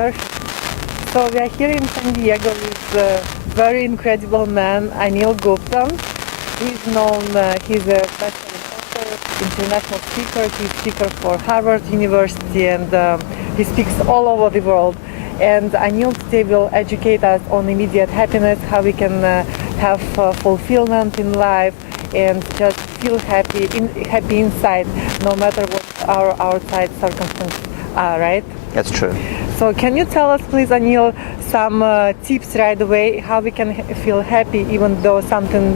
Perfect. So we are here in San Diego with a very incredible man, Anil Gupta. He's known, he's a bestselling author, international speaker. He's speaker for Harvard University, and he speaks all over the world. And Anil today will educate us on immediate happiness, how we can have fulfillment in life and just feel happy inside, no matter what our outside circumstances are, right? That's true. So can you tell us, please, Anil, some tips right away, how we can feel happy even though something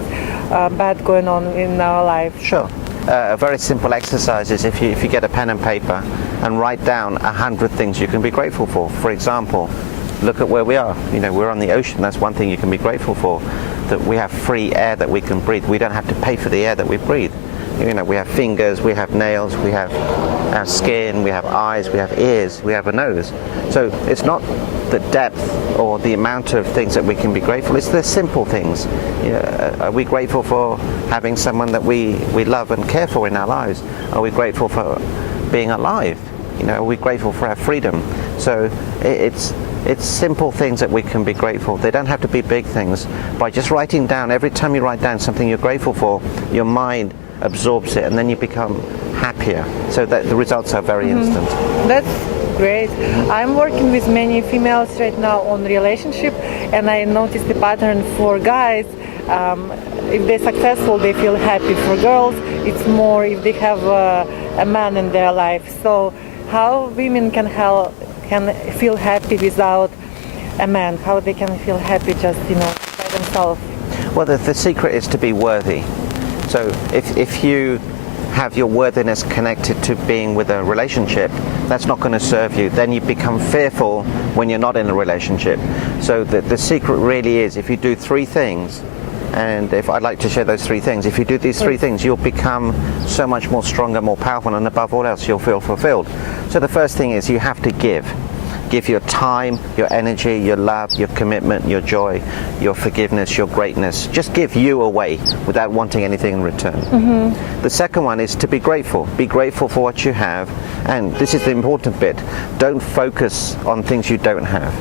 bad going on in our life? Sure. A very simple exercise is if you get a pen and paper and write down 100 things you can be grateful for. For example, look at where we are. You know, we're on the ocean. That's one thing you can be grateful for. That we have free air that we can breathe. We don't have to pay for the air that we breathe. You know, we have fingers, we have nails, we have our skin, we have eyes, we have ears, we have a nose. So it's not the depth or the amount of things that we can be grateful. It's the simple things. You know, are we grateful for having someone that we love and care for in our lives? Are we grateful for being alive? You know, are we grateful for our freedom? So it's simple things that we can be grateful. They don't have to be big things. By just writing down, every time you write down something you're grateful for, your mind absorbs it and then you become happier. So that the results are very instant. That's great. I'm working with many females right now on relationship, and I noticed the pattern for guys. If they're successful, they feel happy. For girls, it's more if they have a man in their life. So how women can feel happy without a man? How they can feel happy just, you know, by themselves? Well, the secret is to be worthy. So if you have your worthiness connected to being with a relationship, that's not going to serve you. Then you become fearful when you're not in a relationship. So the secret really is, if you do three things, and if I'd like to share those three things, if you do these three things, you'll become so much more stronger, more powerful, and above all else, you'll feel fulfilled. So the first thing is you have to give. Give your time, your energy, your love, your commitment, your joy, your forgiveness, your greatness. Just give you away without wanting anything in return. The second one is to be grateful. Be grateful for what you have. And this is the important bit. Don't focus on things you don't have.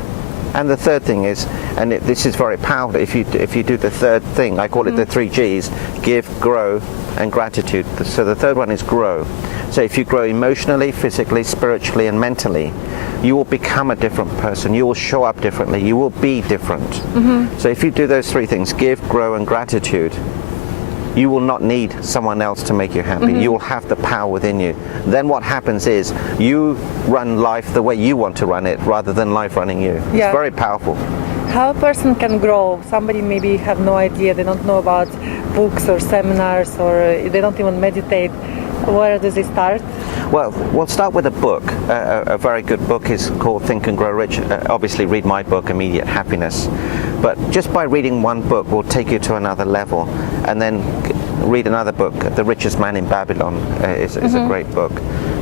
And the third thing is, and this is very powerful, if you do the third thing, I call it the 3 Gs, give, grow, and gratitude. So the third one is grow. So if you grow emotionally, physically, spiritually, and mentally, you will become a different person. You will show up differently. You will be different. So if you do those 3 things, give, grow, and gratitude, you will not need someone else to make you happy. You will have the power within you. Then what happens is you run life the way you want to run it rather than life running you. Yeah. It's very powerful. How a person can grow? Somebody maybe have no idea. They don't know about books or seminars, or they don't even meditate. Where do they start? Well, we'll start with a book. A very good book is called Think and Grow Rich. Obviously read my book, Immediate Happiness. But just by reading one book will take you to another level. And then read another book, The Richest Man in Babylon is a great book.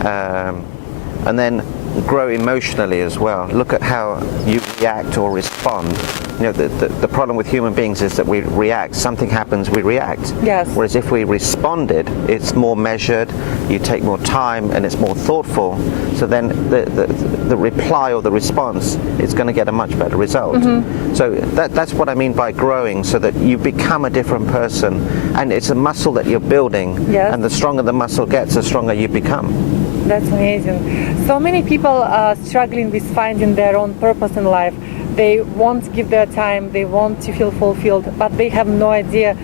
And then grow emotionally as well. Look at how you react or respond. You know, the problem with human beings is that we react. Something happens, we react. Yes. Whereas if we responded, it's more measured, you take more time, and it's more thoughtful. So then the reply or the response is going to get a much better result. So that's what I mean by growing, so that you become a different person. And it's a muscle that you're building. Yes. And the stronger the muscle gets, the stronger you become. That's amazing. So many people are struggling with finding their own purpose in life. They want to give their time, they want to feel fulfilled, but they have no idea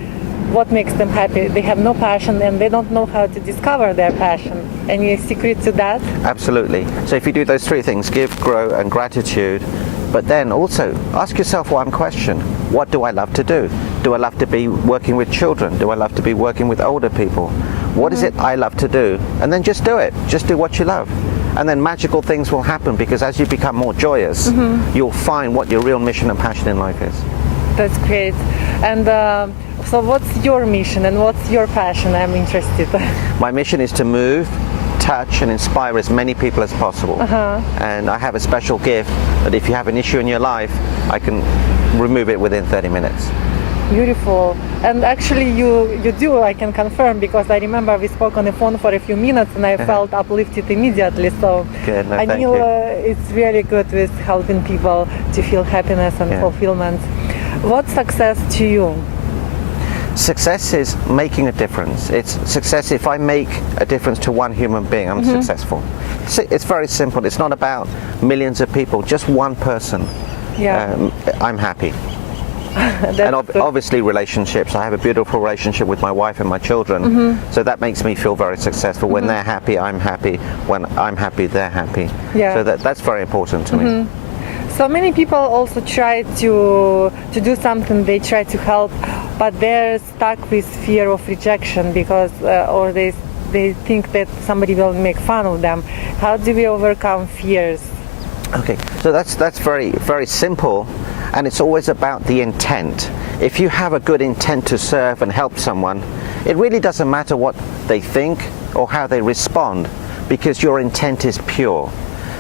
what makes them happy. They have no passion, and they don't know how to discover their passion. Any secret to that? Absolutely. So if you do those 3 things, give, grow, and gratitude, but then also ask yourself one question. What do I love to do? Do I love to be working with children? Do I love to be working with older people? What is it I love to do? And then just do it. Just do what you love. And then magical things will happen, because as you become more joyous, you'll find what your real mission and passion in life is. That's great. And so what's your mission and what's your passion? I'm interested. My mission is to move, touch, and inspire as many people as possible. And I have a special gift that if you have an issue in your life, I can remove it within 30 minutes. Beautiful. And actually you do, I can confirm, because I remember we spoke on the phone for a few minutes and I felt uplifted immediately. So Good, no, thank Anil you. is really good with helping people to feel happiness and fulfillment. What's success to you? Success is making a difference. It's success if I make a difference to one human being, I'm successful. It's very simple. It's not about millions of people, just one person. I'm happy. And obviously relationships. I have a beautiful relationship with my wife and my children, so that makes me feel very successful. When they're happy, I'm happy. When I'm happy, they're happy. So that's very important to me. So many people also try to do something, they try to help, but they're stuck with fear of rejection because or they think that somebody will make fun of them. How do we overcome fears? Okay, so that's very, very simple, and it's always about the intent. If you have a good intent to serve and help someone, it really doesn't matter what they think or how they respond, because your intent is pure.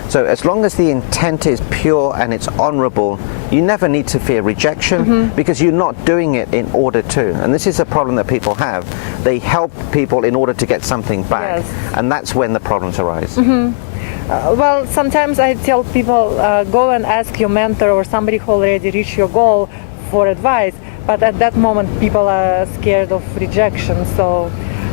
So as long as the intent is pure and it's honorable, you never need to fear rejection because you're not doing it in order to. And this is a problem that people have. They help people in order to get something back, and that's when the problems arise. Well, sometimes I tell people, go and ask your mentor or somebody who already reached your goal for advice, but at that moment people are scared of rejection. So,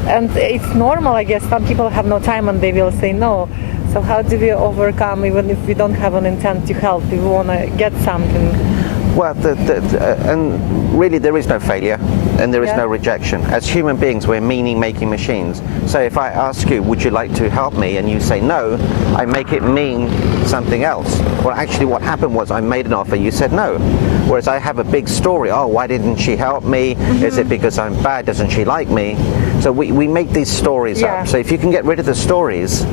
and it's normal, I guess. Some people have no time and they will say no. So how do we overcome, even if we don't have an intent to help, we want to get something? Well, and really there is no failure and there is no rejection. As human beings, we're meaning-making machines. So if I ask you, would you like to help me, and you say no, I make it mean something else. Well, actually what happened was I made an offer, you said no. Whereas I have a big story. Oh, why didn't she help me? Is it because I'm bad? Doesn't she like me? So we make these stories up. So if you can get rid of the stories,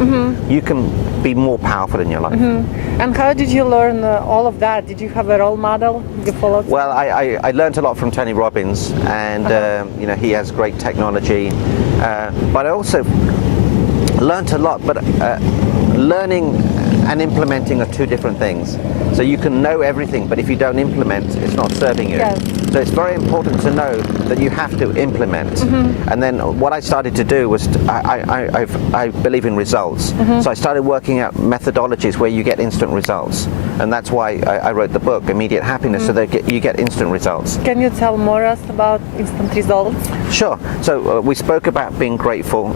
you can be more powerful in your life. And how did you learn all of that? Did you have a role model you followed? Well, I learned a lot from Tony Robbins, and you know, he has great technology. But I also learned a lot. But learning and implementing are two different things. So you can know everything, but if you don't implement, it's not serving you. So it's very important to know that you have to implement. And then what I started to do was, I believe in results. So I started working out methodologies where you get instant results. And that's why I wrote the book, Immediate Happiness, so that you get instant results. Can you tell more us about instant results? Sure. So we spoke about being grateful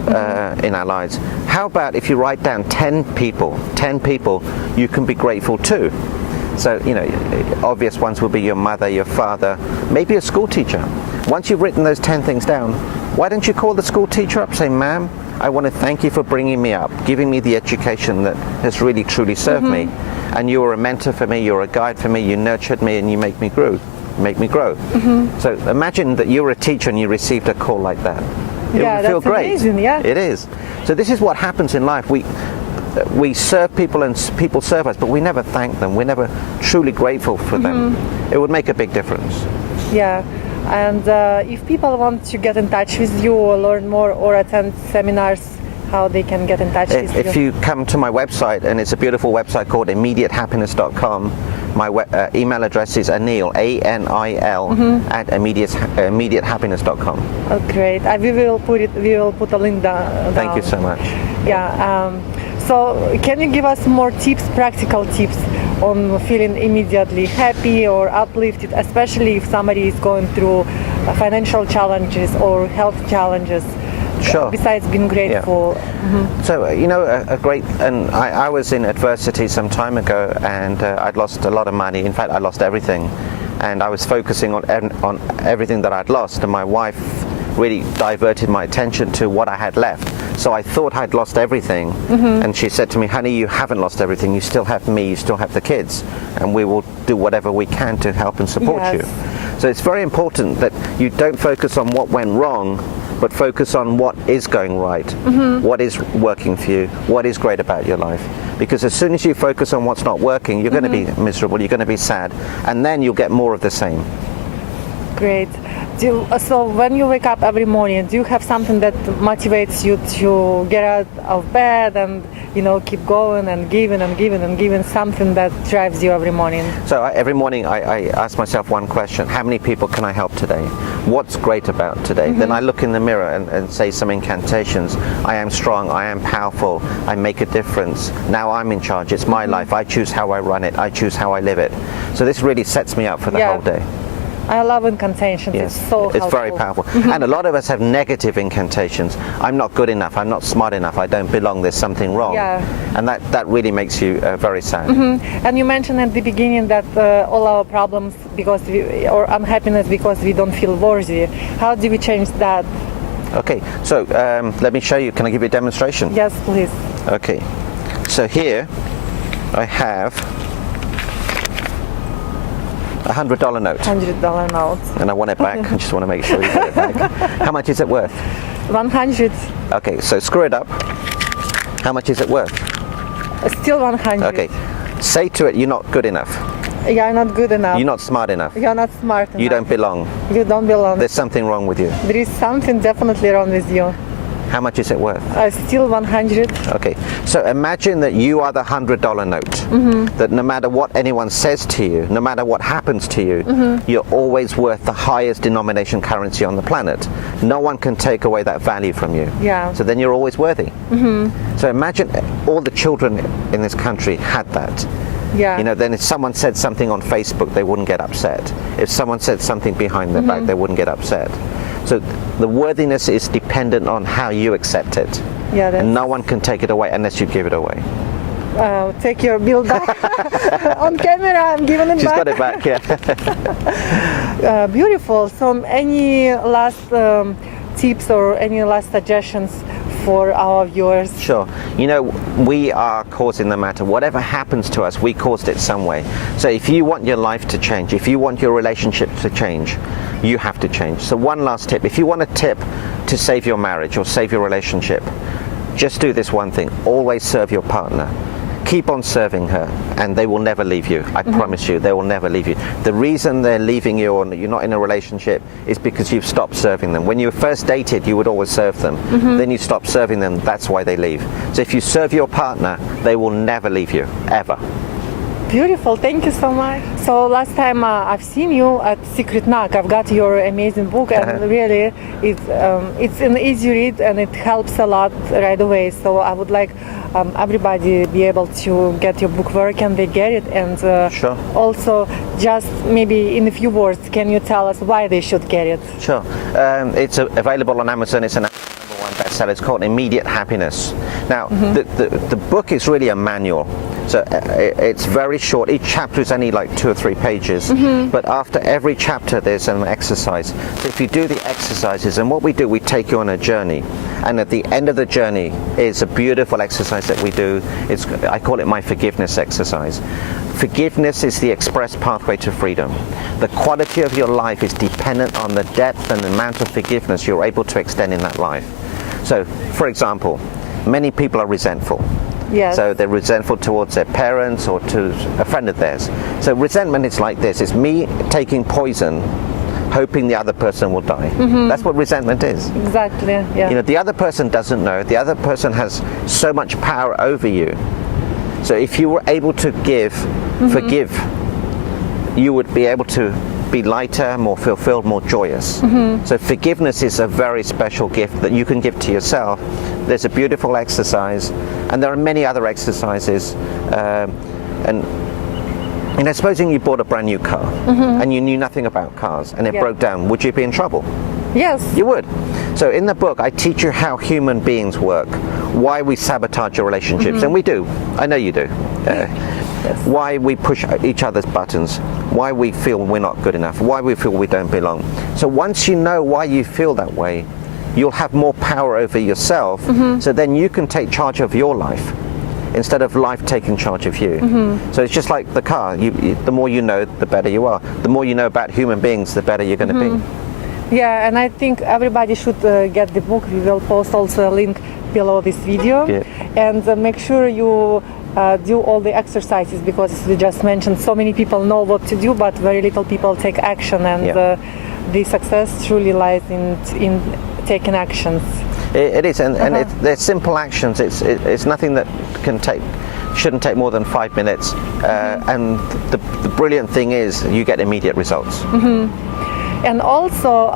in our lives. How about if you write down 10 people you can be grateful to? So, you know, obvious ones will be your mother, your father, maybe a school teacher. Once you've written those 10 things down, why don't you call the school teacher up, say, ma'am, I want to thank you for bringing me up, giving me the education that has really truly served me. And you were a mentor for me, you're a guide for me, you nurtured me, and you make me grow. So imagine that you were a teacher and you received a call like that. It would feel great. Amazing, It is. So this is what happens in life. We serve people and people serve us, but we never thank them. We're never truly grateful for them. It would make a big difference. Yeah, and if people want to get in touch with you or learn more or attend seminars, how they can get in touch with you? If you come to my website, and it's a beautiful website called immediatehappiness.com, my email address is Anil, A-N-I-L, at immediatehappiness.com. Oh, great. We will put a link down. Thank you so much. Yeah. So can you give us more tips, practical tips on feeling immediately happy or uplifted, especially if somebody is going through financial challenges or health challenges? Sure. Besides being grateful. So, you know, I was in adversity some time ago, and I'd lost a lot of money. In fact, I lost everything. And I was focusing on everything that I'd lost, and my wife really diverted my attention to what I had left. So I thought I'd lost everything, and she said to me, honey, you haven't lost everything. You still have me, you still have the kids, and we will do whatever we can to help and support you. So it's very important that you don't focus on what went wrong, but focus on what is going right, what is working for you, what is great about your life. Because as soon as you focus on what's not working, you're going to be miserable, you're going to be sad, and then you'll get more of the same. Great. So when you wake up every morning, do you have something that motivates you to get out of bed and keep going and giving and giving and giving, something that drives you every morning? So every morning I ask myself one question: how many people can I help today? What's great about today? Then I look in the mirror and say some incantations. I am strong, I am powerful, I make a difference. Now I'm in charge, it's my life, I choose how I run it, I choose how I live it. So this really sets me up for the whole day. I love incantations. Yes. It's so helpful. It's very powerful. And a lot of us have negative incantations. I'm not good enough, I'm not smart enough, I don't belong, there's something wrong. Yeah. And that really makes you very sad. And you mentioned at the beginning that all our problems or unhappiness because we don't feel worthy. How do we change that? Okay, so let me show you. Can I give you a demonstration? Yes, please. Okay, so here I have a $100 note. $100 note. And I want it back. I just want to make sure you get it back. How much is it worth? 100. Okay, so screw it up. How much is it worth? Still 100. Okay, say to it, you're not good enough. You're not good enough. You're not smart enough. You're not smart enough. You don't belong. You don't belong. There's something wrong with you. There is something definitely wrong with you. How much is it worth? Still 100. Okay, so imagine that you are the $100 note. That no matter what anyone says to you, no matter what happens to you, you're always worth the highest denomination currency on the planet. No one can take away that value from you. Yeah. So then you're always worthy. So imagine all the children in this country had that. Yeah. Then if someone said something on Facebook, they wouldn't get upset. If someone said something behind their back, they wouldn't get upset. So the worthiness is dependent on how you accept it. Yeah. And no one can take it away unless you give it away. Take your bill back. On camera, I'm giving it She's back. got it back, yeah. Beautiful. So any last tips or any last suggestions for our viewers? Sure. We are causing the matter. Whatever happens to us, we caused it some way. So if you want your life to change, if you want your relationship to change, you have to change. So one last tip. If you want a tip to save your marriage or save your relationship, just do this one thing. Always serve your partner. Keep on serving her and they will never leave you. I promise you, they will never leave you. The reason they're leaving you or you're not in a relationship is because you've stopped serving them. When you first dated, you would always serve them. Then you stop serving them, that's why they leave. So if you serve your partner, they will never leave you, ever. Beautiful, thank you so much. So last time I've seen you at Secret Knock. I've got your amazing book and really it's an easy read and it helps a lot right away. So I would like everybody be able to get your book. Where can they get it? And Sure. Also just maybe in a few words, can you tell us why they should get it? Sure. It's available on Amazon. It's an bestseller. It's called Immediate Happiness. Now, the book is really a manual. So it's very short. Each chapter is only like 2 or 3 pages. But after every chapter, there's an exercise. So if you do the exercises, and what we do, we take you on a journey. And at the end of the journey is a beautiful exercise that we do. I call it my forgiveness exercise. Forgiveness is the express pathway to freedom. The quality of your life is dependent on the depth and the amount of forgiveness you're able to extend in that life. So, for example, many people are resentful. Yes. So they're resentful towards their parents or to a friend of theirs. So resentment is like this. It's me taking poison, hoping the other person will die. That's what resentment is. Exactly, yeah. The other person doesn't know. The other person has so much power over you. So if you were able to forgive, you would be able to be lighter, more fulfilled, more joyous. So forgiveness is a very special gift that you can give to yourself. There's a beautiful exercise, and there are many other exercises. Supposing you bought a brand new car and you knew nothing about cars and it broke down, would you be in trouble? Yes. You would. So in the book, I teach you how human beings work, why we sabotage your relationships, and we do. I know you do. Why we push each other's buttons, why we feel we're not good enough, why we feel we don't belong. So once you know why you feel that way, you'll have more power over yourself, so then you can take charge of your life instead of life taking charge of you. So it's just like the car. The more you know, the better you are. The more you know about human beings, the better you're going to be. Yeah, and I think everybody should get the book. We will post also a link below this video. Yeah. And make sure you do all the exercises, because as we just mentioned, so many people know what to do, but very little people take action. And the success truly lies in taking actions. It is, and they're simple actions. It's nothing that shouldn't take more than 5 minutes. And the brilliant thing is, you get immediate results. And also,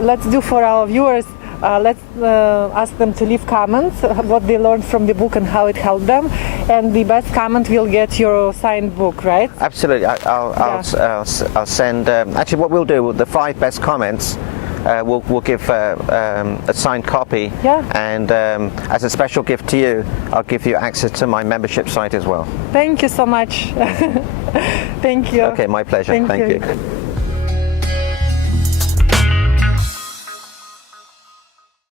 let's do for our viewers. Let's ask them to leave comments what they learned from the book and how it helped them. And the best comment will get your signed book, right? Absolutely. I'll send. Actually, what we'll do, the 5 best comments, we'll give a signed copy. Yeah. And as a special gift to you, I'll give you access to my membership site as well. Thank you so much. Thank you. Okay, my pleasure. Thank you.